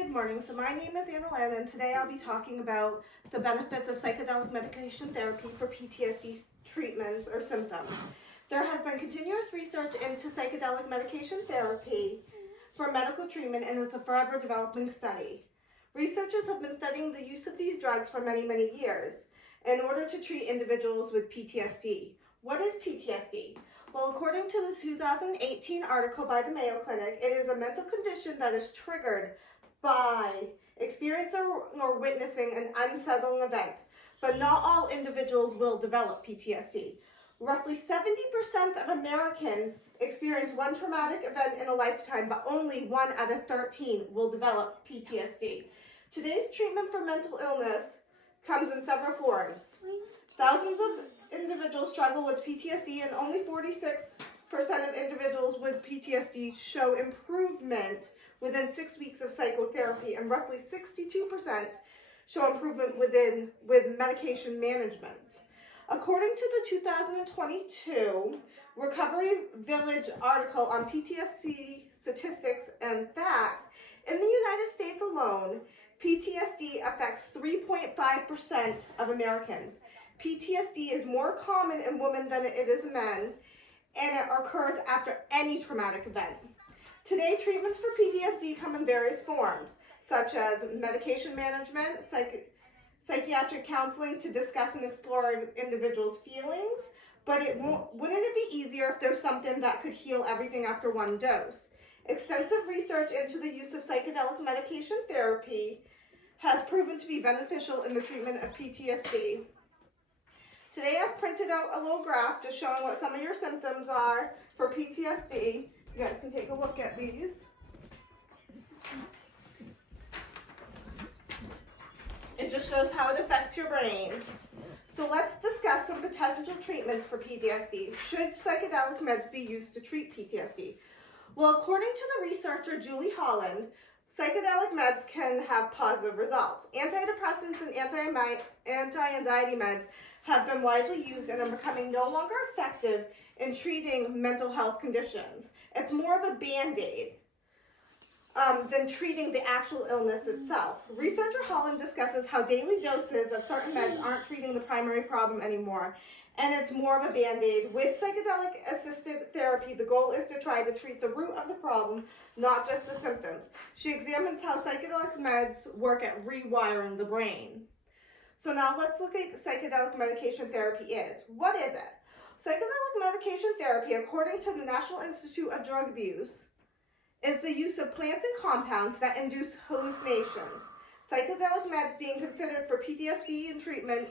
Good morning. So my name is Anna Lynn, and today I'll be talking about the benefits of psychedelic medication therapy for PTSD treatments or symptoms. There has been continuous research into psychedelic medication therapy for medical treatment, and it's a forever developing study. Researchers have been studying the use of these drugs for many, many years in order to treat individuals with PTSD. What is PTSD? Well, according to the 2018 article by the Mayo Clinic, it is a mental condition that is triggered by experiencing or witnessing an unsettling event, but not all individuals will develop PTSD. Roughly 70% of Americans experience one traumatic event in a lifetime, but only 1 out of 13 will develop PTSD. Today's treatment for mental illness comes in several forms. Thousands of individuals struggle with PTSD, and only 46% of individuals with PTSD show improvement within 6 weeks of psychotherapy, and roughly 62% show improvement with medication management. According to the 2022 Recovery Village article on PTSD statistics and facts, in the United States alone, PTSD affects 3.5% of Americans. PTSD is more common in women than it is in men, and it occurs after any traumatic event. Today, treatments for PTSD come in various forms, such as medication management, psychiatric counseling to discuss and explore individuals' feelings, but wouldn't it be easier if there's something that could heal everything after one dose? Extensive research into the use of psychedelic medication therapy has proven to be beneficial in the treatment of PTSD. Today I've printed out a little graph just showing what some of your symptoms are for PTSD. You guys can take a look at these. It just shows how it affects your brain. So let's discuss some potential treatments for PTSD. Should psychedelic meds be used to treat PTSD? Well, according to the researcher Julie Holland, psychedelic meds can have positive results. Antidepressants and anti-anxiety meds have been widely used and are becoming no longer effective in treating mental health conditions. It's more of a band-aid than treating the actual illness itself. Researcher Holland discusses how daily doses of certain meds aren't treating the primary problem anymore, and it's more of a band-aid. With psychedelic-assisted therapy, the goal is to try to treat the root of the problem, not just the symptoms. She examines how psychedelic meds work at rewiring the brain. So now let's look at psychedelic medication therapy is. What is it? Psychedelic medication therapy, according to the National Institute of Drug Abuse, is the use of plants and compounds that induce hallucinations. Psychedelic meds being considered for PTSD and treatment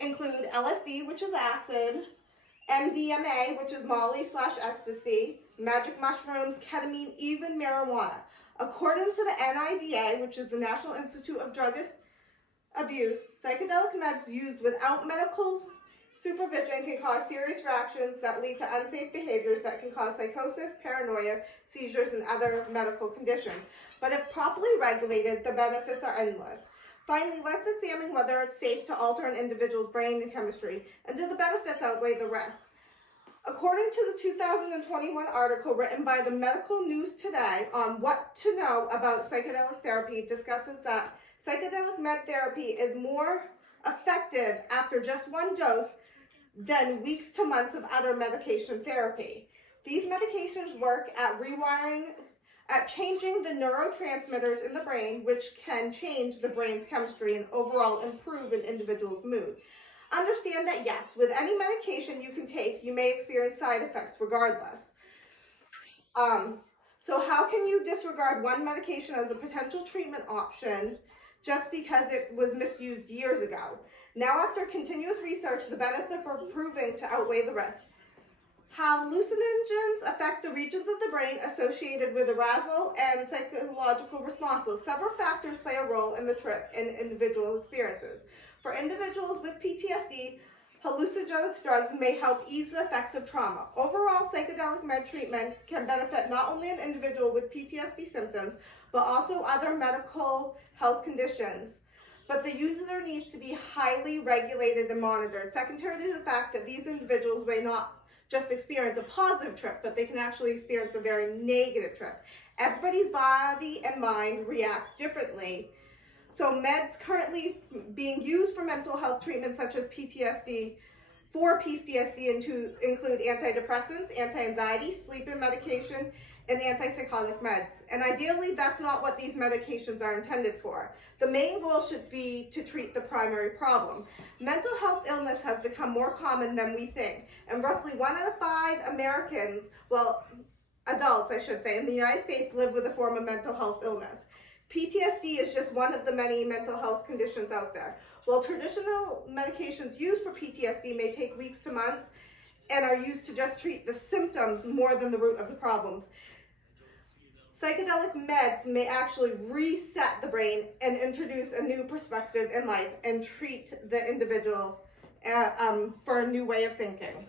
include LSD, which is acid, MDMA, which is Molly/ecstasy, magic mushrooms, ketamine, even marijuana. According to the NIDA, which is the National Institute of Drug Abuse, psychedelic meds used without medical supervision can cause serious reactions that lead to unsafe behaviors that can cause psychosis, paranoia, seizures, and other medical conditions. But if properly regulated, the benefits are endless. Finally, let's examine whether it's safe to alter an individual's brain and chemistry, and do the benefits outweigh the risks? According to the 2021 article written by the Medical News Today on what to know about psychedelic therapy, it discusses that psychedelic med therapy is more effective after just one dose than weeks to months of other medication therapy. These medications work at changing the neurotransmitters in the brain, which can change the brain's chemistry and overall improve an individual's mood. Understand that yes, with any medication you can take, you may experience side effects regardless. So how can you disregard one medication as a potential treatment option just because it was misused years ago? Now, after continuous research, the benefits are proving to outweigh the risks. Hallucinogens affect the regions of the brain associated with arousal and psychological responses. Several factors play a role in the trip in individual experiences. For individuals with PTSD, hallucinogenic drugs may help ease the effects of trauma. Overall, psychedelic med treatment can benefit not only an individual with PTSD symptoms, but also other medical health conditions. But the user needs to be highly regulated and monitored. Secondary to the fact that these individuals may not just experience a positive trip, but they can actually experience a very negative trip. Everybody's body and mind react differently. So meds currently being used for mental health treatments such as PTSD, include antidepressants, anti-anxiety, sleeping medication, and antipsychotic meds. And ideally, that's not what these medications are intended for. The main goal should be to treat the primary problem. Mental health illness has become more common than we think, and roughly 1 out of 5 Americans, well, adults I should say, in the United States live with a form of mental health illness. PTSD is just one of the many mental health conditions out there. While traditional medications used for PTSD may take weeks to months and are used to just treat the symptoms more than the root of the problems, psychedelic meds may actually reset the brain and introduce a new perspective in life and treat the individual for a new way of thinking.